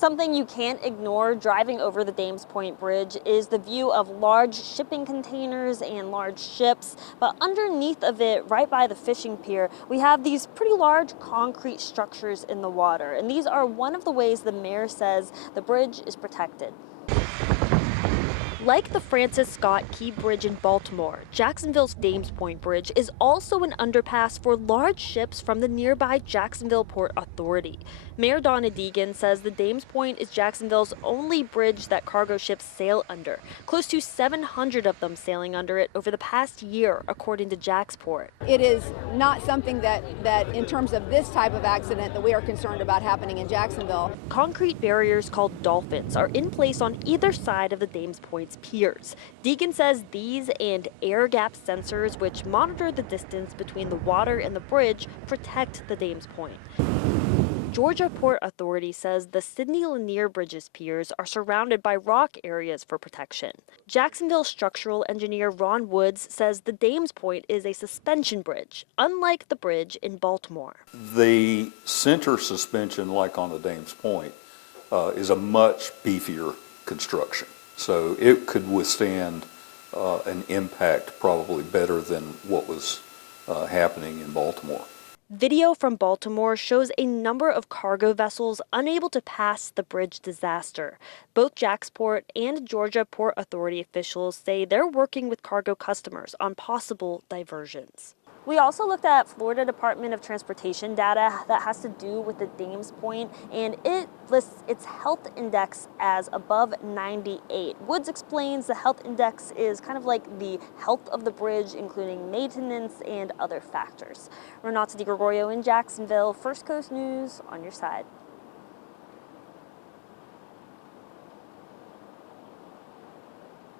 Something you can't ignore driving over the Dames Point Bridge is the view of large shipping containers and large ships. But underneath of it, right by the fishing pier, we have these pretty large concrete structures in the water. And these are one of the ways the mayor says the bridge is protected. Like the Francis Scott Key Bridge in Baltimore, Jacksonville's Dames Point Bridge is also an underpass for large ships from the nearby Jacksonville Port Authority. Mayor Donna Deegan says the Dames Point is Jacksonville's only bridge that cargo ships sail under, close to 700 of them sailing under it over the past year, according to Jacksport. It is not something that in terms of this type of accident that we are concerned about happening in Jacksonville. Concrete barriers called dolphins are in place on either side of the Dames Point's piers. Deegan says these and air gap sensors, which monitor the distance between the water and the bridge, protect the Dames Point. Georgia Port Authority says the Sidney Lanier Bridge's piers are surrounded by rock areas for protection. Jacksonville structural engineer Ron Woods says the Dames Point is a suspension bridge, unlike the bridge in Baltimore. The center suspension, like on the Dames Point, is a much beefier construction. So it could withstand an impact probably better than what was happening in Baltimore. Video from Baltimore shows a number of cargo vessels unable to pass the bridge disaster. Both Jacksport and Georgia Port Authority officials say they're working with cargo customers on possible diversions. We also looked at Florida Department of Transportation data that has to do with the Dames Point, and it lists its health index as above 98. Woods explains the health index is kind of like the health of the bridge, including maintenance and other factors. Renata DiGregorio in Jacksonville, First Coast News on your side.